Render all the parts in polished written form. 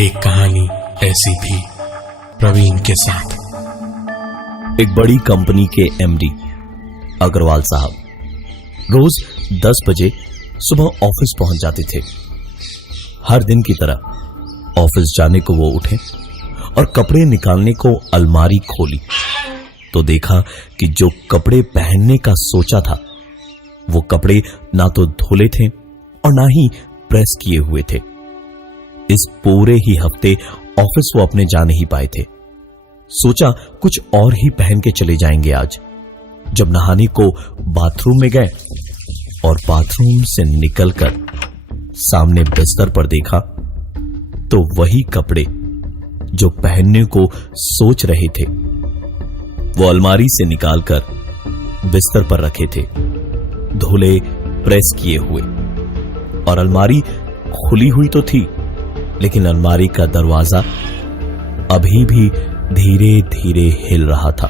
एक कहानी ऐसी थी प्रवीण के साथ। एक बड़ी कंपनी के एमडी अग्रवाल साहब रोज 10 बजे सुबह ऑफिस पहुंच जाते थे। हर दिन की तरह ऑफिस जाने को वो उठे और कपड़े निकालने को अलमारी खोली तो देखा कि जो कपड़े पहनने का सोचा था वो कपड़े ना तो धुले थे और ना ही प्रेस किए हुए थे। इस पूरे ही हफ्ते ऑफिस वो अपने जा नहीं पाए थे। सोचा कुछ और ही पहन के चले जाएंगे आज। जब नहाने को बाथरूम में गए और बाथरूम से निकलकर सामने बिस्तर पर देखा तो वही कपड़े जो पहनने को सोच रहे थे वो अलमारी से निकालकर बिस्तर पर रखे थे, धुले प्रेस किए हुए। और अलमारी खुली हुई तो थी लेकिन अलमारी का दरवाजा अभी भी धीरे धीरे हिल रहा था।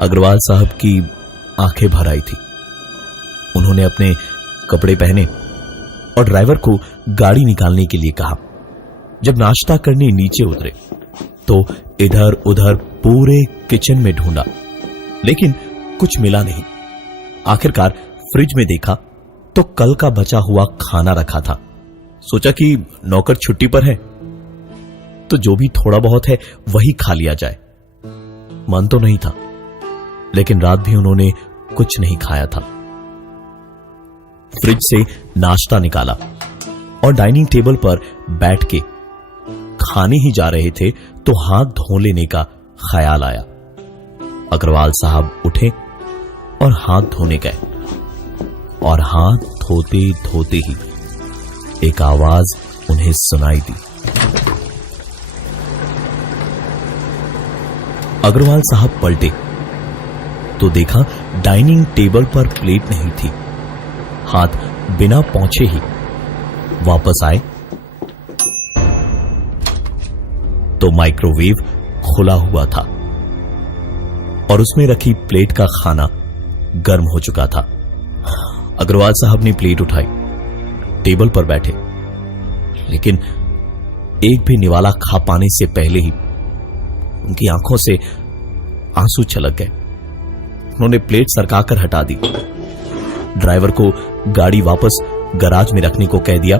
अग्रवाल साहब की आंखें भर आई थी। उन्होंने अपने कपड़े पहने और ड्राइवर को गाड़ी निकालने के लिए कहा। जब नाश्ता करने नीचे उतरे तो इधर उधर पूरे किचन में ढूंढा लेकिन कुछ मिला नहीं। आखिरकार फ्रिज में देखा तो कल का बचा हुआ खाना रखा था। सोचा कि नौकर छुट्टी पर है तो जो भी थोड़ा बहुत है वही खा लिया जाए। मन तो नहीं था लेकिन रात भी उन्होंने कुछ नहीं खाया था। फ्रिज से नाश्ता निकाला और डाइनिंग टेबल पर बैठ के खाने ही जा रहे थे तो हाथ धो लेने का ख्याल आया। अग्रवाल साहब उठे और हाथ धोने गए और हाथ धोते धोते ही एक आवाज उन्हें सुनाई दी। अग्रवाल साहब पलटे तो देखा डाइनिंग टेबल पर प्लेट नहीं थी। हाथ बिना पहुंचे ही वापस आए तो माइक्रोवेव खुला हुआ था और उसमें रखी प्लेट का खाना गर्म हो चुका था। अग्रवाल साहब ने प्लेट उठाई, टेबल पर बैठे लेकिन एक भी निवाला खा पाने से पहले ही उनकी आंखों से आंसू छलक गए। उन्होंने प्लेट सरकाकर हटा दी, ड्राइवर को गाड़ी वापस गराज में रखने को कह दिया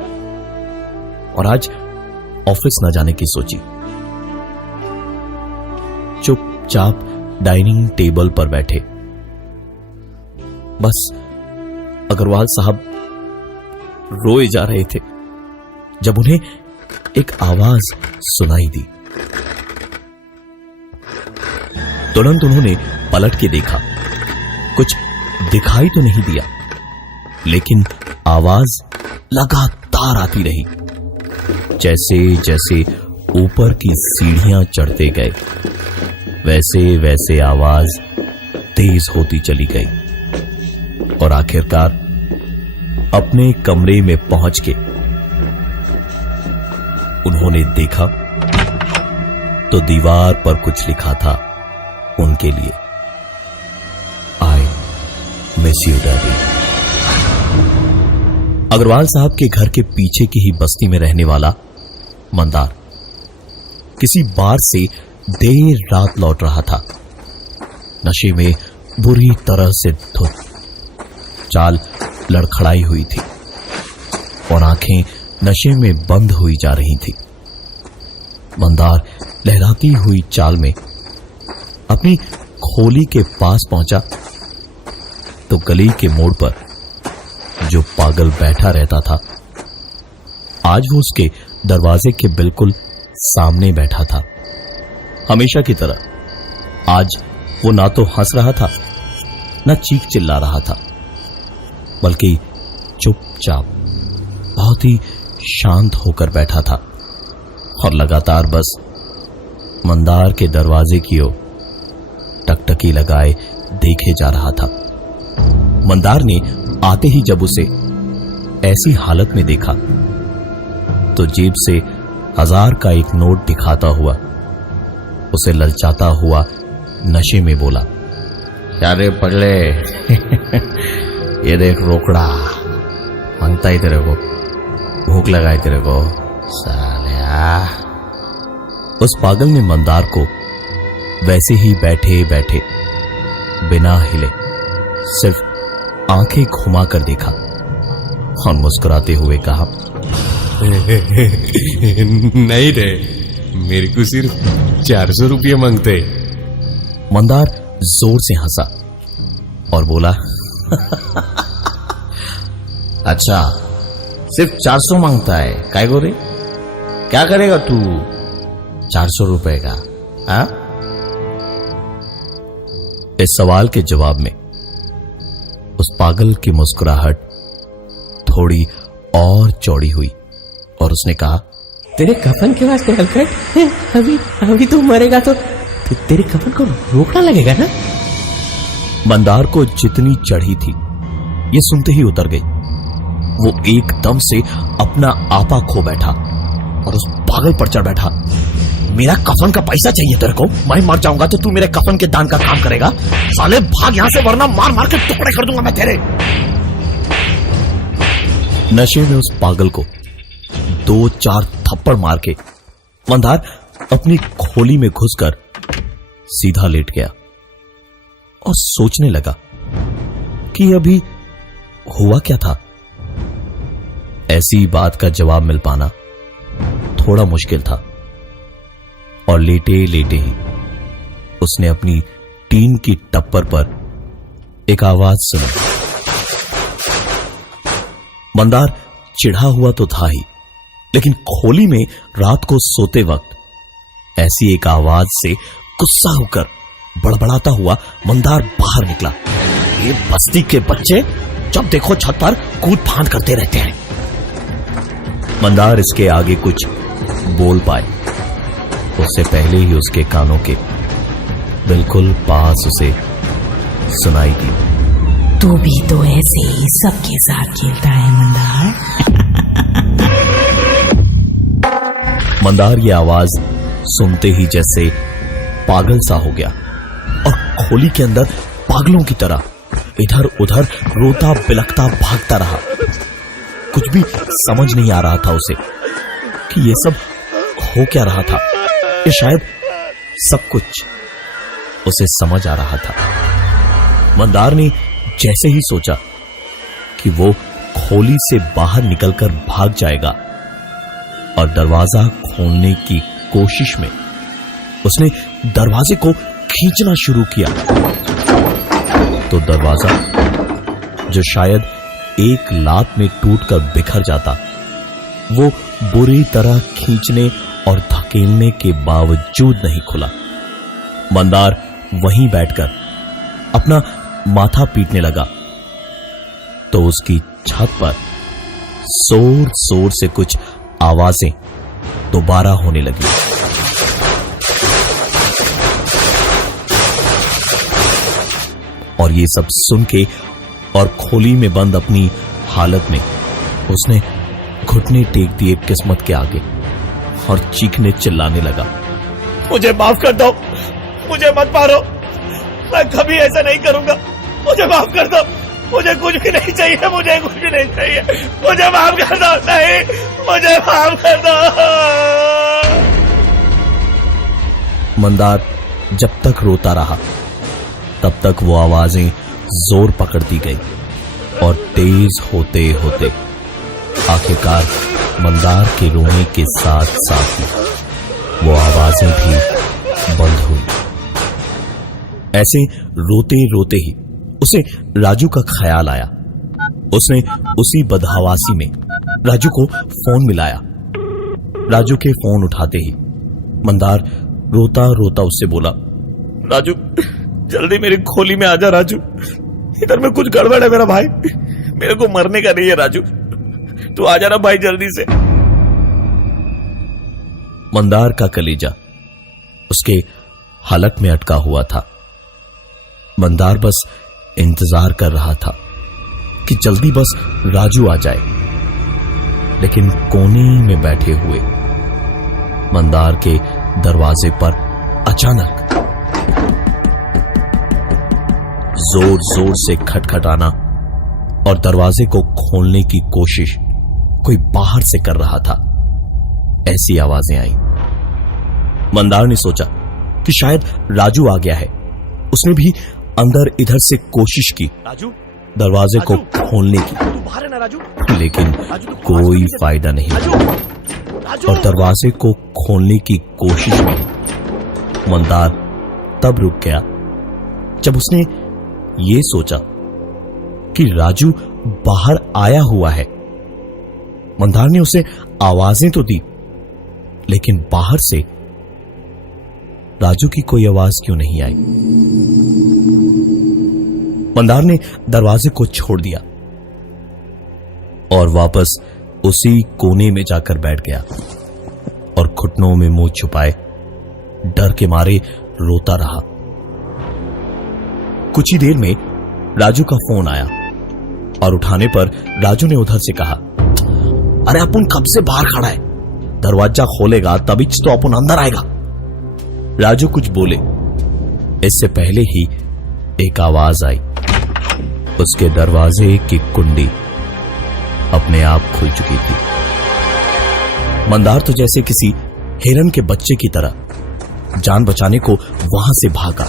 और आज ऑफिस न जाने की सोची। चुपचाप डाइनिंग टेबल पर बैठे। बस अग्रवाल साहब रोए जा रहे थे जब उन्हें एक आवाज सुनाई दी। तुरंत उन्होंने पलट के देखा। कुछ दिखाई तो नहीं दिया लेकिन आवाज लगातार आती रही। जैसे जैसे ऊपर की सीढ़ियां चढ़ते गए वैसे वैसे आवाज तेज होती चली गई और आखिरकार अपने कमरे में पहुंच के उन्होंने देखा तो दीवार पर कुछ लिखा था उनके लिए, I miss you daddy. Agarwal साहब के घर के पीछे की ही बस्ती में रहने वाला मंदार किसी बार से देर रात लौट रहा था। नशे में बुरी तरह से धुत, चाल लड़खड़ाई हुई थी और आंखें नशे में बंद हुई जा रही थी। मंदार लहराती हुई चाल में अपनी खोली के पास पहुंचा तो गली के मोड़ पर जो पागल बैठा रहता था आज वो उसके दरवाजे के बिल्कुल सामने बैठा था। हमेशा की तरह आज वो ना तो हंस रहा था ना चीख चिल्ला रहा था बल्कि चुपचाप बहुत ही शांत होकर बैठा था और लगातार बस मंदार के दरवाजे की ओर टकटकी लगाए देखे जा रहा था। मंदार ने आते ही जब उसे ऐसी हालत में देखा तो जेब से 1000 का एक नोट दिखाता हुआ उसे ललचाता हुआ नशे में बोला, अरे पगले ये देख रोकड़ा मांगता ही तेरे को, भूख लगाए तेरे को सालिया। उस पागल ने मंदार को वैसे ही बैठे बैठे बिना हिले सिर्फ आंखें घुमाकर देखा और मुस्कुराते हुए कहा, नहीं रे, मेरे को सिर्फ 400 रुपये मांगते। मंदार जोर से हंसा और बोला, अच्छा सिर्फ 400 मांगता है, काय गोरे? क्या करेगा तू 400 रुपए का? हाँ? इस सवाल के जवाब में उस पागल की मुस्कुराहट थोड़ी और चौड़ी हुई और उसने कहा, तेरे कफन के वास्ते हलकट, अभी तू मरेगा तो तेरे कफन को रोकना लगेगा ना। मंदार को जितनी चढ़ी थी ये सुनते ही उतर गई। वो एकदम से अपना आपा खो बैठा और उस पागल पर चढ़ बैठा। मेरा कफन का पैसा चाहिए तेरे को? मैं मर जाऊंगा तो तू मेरे कफन के दान का काम करेगा? साले भाग यहां से, वरना मार मार के टुकड़े कर दूंगा मैं तेरे। नशे में उस पागल को 2-4 थप्पड़ मार के मंदार अपनी खोली में घुसकर सीधा लेट गया और सोचने लगा कि अभी हुआ क्या था। ऐसी बात का जवाब मिल पाना थोड़ा मुश्किल था और लेटे लेटे ही उसने अपनी टीन की टप्पर पर एक आवाज सुनी। मंदार चिढ़ा हुआ तो था ही, लेकिन खोली में रात को सोते वक्त ऐसी एक आवाज से गुस्सा होकर बड़बड़ाता हुआ मंदार बाहर निकला। ये बस्ती के बच्चे जब देखो छत पर कूद फांद करते रहते हैं। मंदार इसके आगे कुछ बोल पाए उससे पहले ही उसके कानों के बिल्कुल पास उसे सुनाई दी, तू भी तो ऐसे ही सबके साथ खेलता है मंदार। मंदार ये आवाज सुनते ही जैसे पागल सा हो गया और खोली के अंदर पागलों की तरह इधर उधर रोता बिलखता भागता रहा। कुछ भी समझ नहीं आ रहा था उसे कि ये सब हो क्या रहा था। ये शायद सब कुछ उसे समझ आ रहा था। मंदार ने जैसे ही सोचा कि वो खोली से बाहर निकलकर भाग जाएगा और दरवाजा खोलने की कोशिश में उसने दरवाजे को खींचना शुरू किया तो दरवाजा, जो शायद एक लात में टूटकर बिखर जाता, वो बुरी तरह खींचने और धकेलने के बावजूद नहीं खुला। मंदार वहीं बैठकर अपना माथा पीटने लगा तो उसकी छत पर जोर जोर से कुछ आवाजें दोबारा होने लगी। और ये सब सुन के और खोली में बंद अपनी हालत में उसने घुटने टेक दिए किस्मत के आगे और चीखने चिल्लाने लगा, मुझे माफ कर दो, मुझे मत मारो, मैं कभी ऐसा नहीं करूंगा, मुझे माफ कर दो, मुझे कुछ भी नहीं चाहिए, मुझे कुछ भी नहीं चाहिए, मुझे माफ कर दो, नहीं, मुझे माफ कर दो। मंदार जब तक रोता रहा तब तक वो आवाजें जोर पकड़ती गई और तेज होते होते आखिरकार मंदार के रोने के साथ साथ ही वो आवाजें भी बंद हुई। ऐसे रोते रोते ही उसे राजू का ख्याल आया। उसने उसी बदहवासी में राजू को फोन मिलाया। राजू के फोन उठाते ही मंदार रोता रोता उससे बोला, राजू जल्दी मेरी खोली में आजा राजू, इधर में कुछ गड़बड़ है मेरा भाई, मेरे को मरने का नहीं है राजू, तू आजा ना भाई जल्दी से। मंदार का कलेजा उसके हलक में अटका हुआ था। मंदार बस इंतजार कर रहा था कि जल्दी बस राजू आ जाए, लेकिन कोने में बैठे हुए मंदार के दरवाजे पर अचानक जोर जोर से खटखटाना और दरवाजे को खोलने की कोशिश कोई बाहर से कर रहा था। ऐसी आवाजें आई। मंदार ने सोचा कि शायद राजू आ गया है। उसने भी अंदर इधर से कोशिश की दरवाजे को खोलने की, लेकिन कोई फायदा नहीं। और दरवाजे को खोलने की कोशिश में मंदार तब रुक गया जब उसने ये सोचा कि राजू बाहर आया हुआ है। मंदार ने उसे आवाजें तो दी, लेकिन बाहर से राजू की कोई आवाज क्यों नहीं आई। मंदार ने दरवाजे को छोड़ दिया और वापस उसी कोने में जाकर बैठ गया और घुटनों में मुंह छुपाए डर के मारे रोता रहा। कुछ ही देर में राजू का फोन आया और उठाने पर राजू ने उधर से कहा, अरे अपन कब से बाहर खड़ा है, दरवाजा खोलेगा तभी तो अपन अंदर आएगा। राजू कुछ बोले इससे पहले ही एक आवाज आई। उसके दरवाजे की कुंडी अपने आप खुल चुकी थी। मंदार तो जैसे किसी हिरन के बच्चे की तरह जान बचाने को वहां से भागा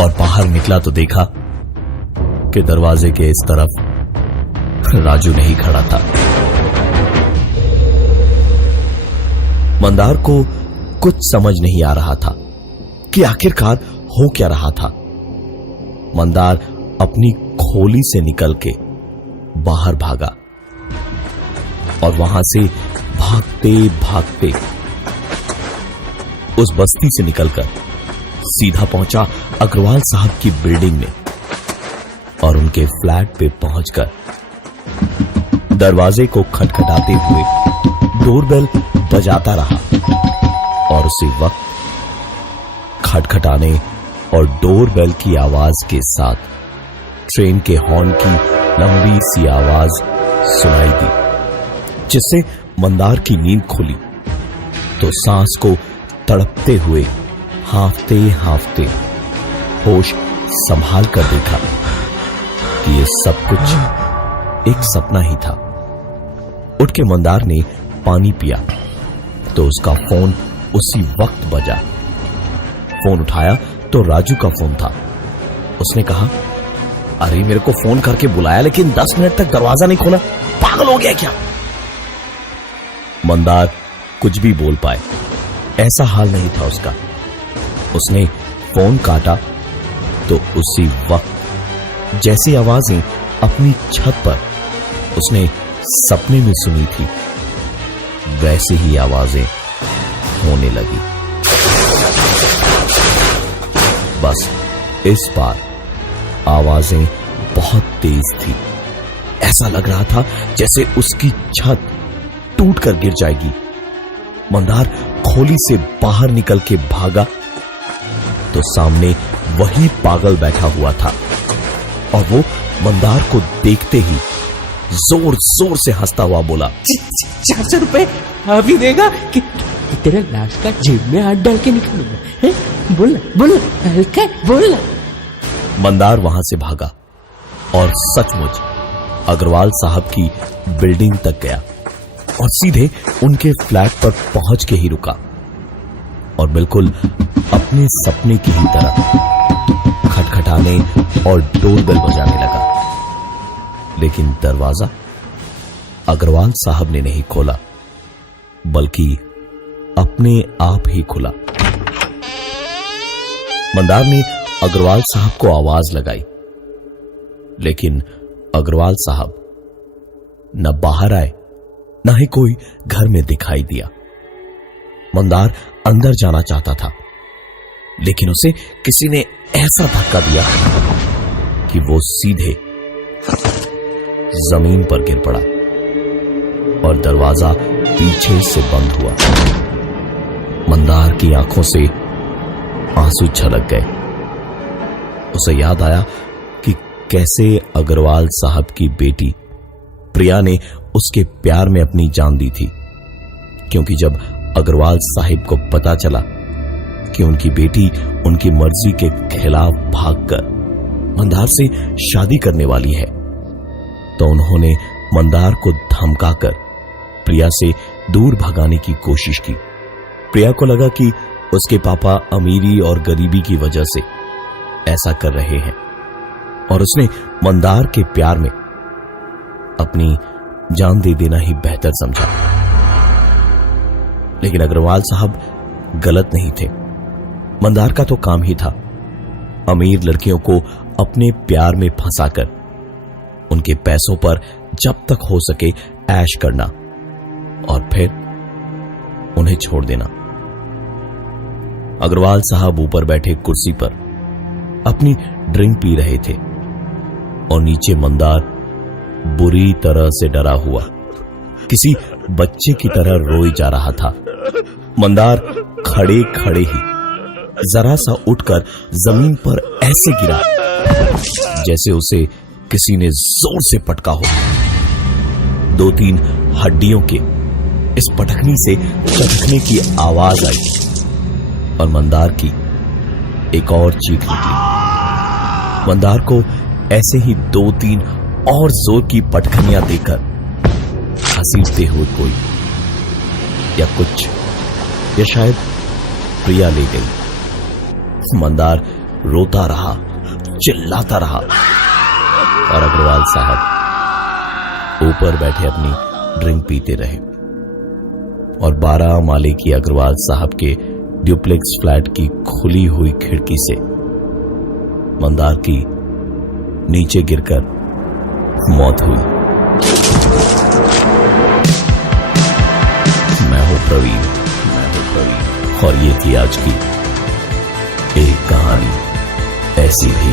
और बाहर निकला तो देखा कि दरवाजे के इस तरफ राजू नहीं खड़ा था। मंदार को कुछ समझ नहीं आ रहा था कि आखिरकार हो क्या रहा था। मंदार अपनी खोली से निकल के बाहर भागा और वहां से भागते भागते उस बस्ती से निकलकर सीधा पहुंचा अग्रवाल साहब की बिल्डिंग में और उनके फ्लैट पे पहुंचकर दरवाजे को खटखटाते हुए डोरबेल बजाता रहा। और उसी वक्त खटखटाने और डोरबेल की आवाज के साथ ट्रेन के हॉर्न की लंबी सी आवाज सुनाई दी, जिससे मंदार की नींद खुली तो सांस को तड़पते हुए हांफते हांफते होश संभाल कर देखा कि ये सब कुछ एक सपना ही था। उठ के मंदार ने पानी पिया तो उसका फोन उसी वक्त बजा। फोन उठाया तो राजू का फोन था। उसने कहा, अरे मेरे को फोन करके बुलाया लेकिन 10 मिनट तक दरवाजा नहीं खोला, पागल हो गया क्या? मंदार कुछ भी बोल पाए ऐसा हाल नहीं था उसका। उसने फोन काटा तो उसी वक्त जैसी आवाजें अपनी छत पर उसने सपने में सुनी थी वैसे ही आवाजें होने लगी। बस इस बार आवाजें बहुत तेज थी। ऐसा लग रहा था जैसे उसकी छत टूटकर गिर जाएगी। मंदार खोली से बाहर निकल के भागा तो सामने वही पागल बैठा हुआ था और वो मंदार को देखते ही जोर जोर से हंसता हुआ बोला, 400 रुपए अभी देगा कि तेरा लाश का जेब में हाथ डाल के निकालूंगा? बोल बोल हल्का बोल। मंदार वहां से भागा और सचमुच अग्रवाल साहब की बिल्डिंग तक गया और सीधे उनके फ्लैट पर पहुंच के ही रुका और बिल्कुल अपने सपने की ही तरह खटखटाने और डोरबेल बजाने लगा। लेकिन दरवाजा अग्रवाल साहब ने नहीं खोला बल्कि अपने आप ही खुला। मंदार ने अग्रवाल साहब को आवाज लगाई लेकिन अग्रवाल साहब न बाहर आए न ही कोई घर में दिखाई दिया। मंदार अंदर जाना चाहता था लेकिन उसे किसी ने ऐसा धक्का दिया कि वो सीधे जमीन पर गिर पड़ा और दरवाजा पीछे से बंद हुआ। मंदार की आंखों से आंसू छलक गए। उसे याद आया कि कैसे अग्रवाल साहब की बेटी प्रिया ने उसके प्यार में अपनी जान दी थी, क्योंकि जब अग्रवाल साहिब को पता चला कि उनकी बेटी उनकी मर्जी के खिलाफ भागकर मंदार से शादी करने वाली है तो उन्होंने मंदार को धमकाकर प्रिया से दूर भगाने की कोशिश की। प्रिया को लगा कि उसके पापा अमीरी और गरीबी की वजह से ऐसा कर रहे हैं और उसने मंदार के प्यार में अपनी जान दे देना ही बेहतर समझा। लेकिन अग्रवाल साहब गलत नहीं थे। मंदार का तो काम ही था अमीर लड़कियों को अपने प्यार में फंसाकर उनके पैसों पर जब तक हो सके ऐश करना और फिर उन्हें छोड़ देना। अग्रवाल साहब ऊपर बैठे कुर्सी पर अपनी ड्रिंक पी रहे थे और नीचे मंदार बुरी तरह से डरा हुआ किसी बच्चे की तरह रोई जा रहा था। मंदार खड़े खड़े ही जरा सा उठकर जमीन पर ऐसे गिरा जैसे उसे किसी ने जोर से पटका हो। 2-3 हड्डियों के इस पटकनी से चटकने की आवाज आई और मंदार की एक और चीख निकली। मंदार को ऐसे ही 2-3 और जोर की पटखनियां देकर घसीटते हुए कोई या कुछ या शायद प्रिया ले गई। मंदार रोता रहा, चिल्लाता रहा और अग्रवाल साहब ऊपर बैठे अपनी ड्रिंक पीते रहे और 12 माले की अग्रवाल साहब के ड्यूप्लेक्स फ्लैट की खुली हुई खिड़की से मंदार की नीचे गिरकर मौत हुई। मैं हूं प्रवीण और ये थी आज की एक कहानी ऐसी भी।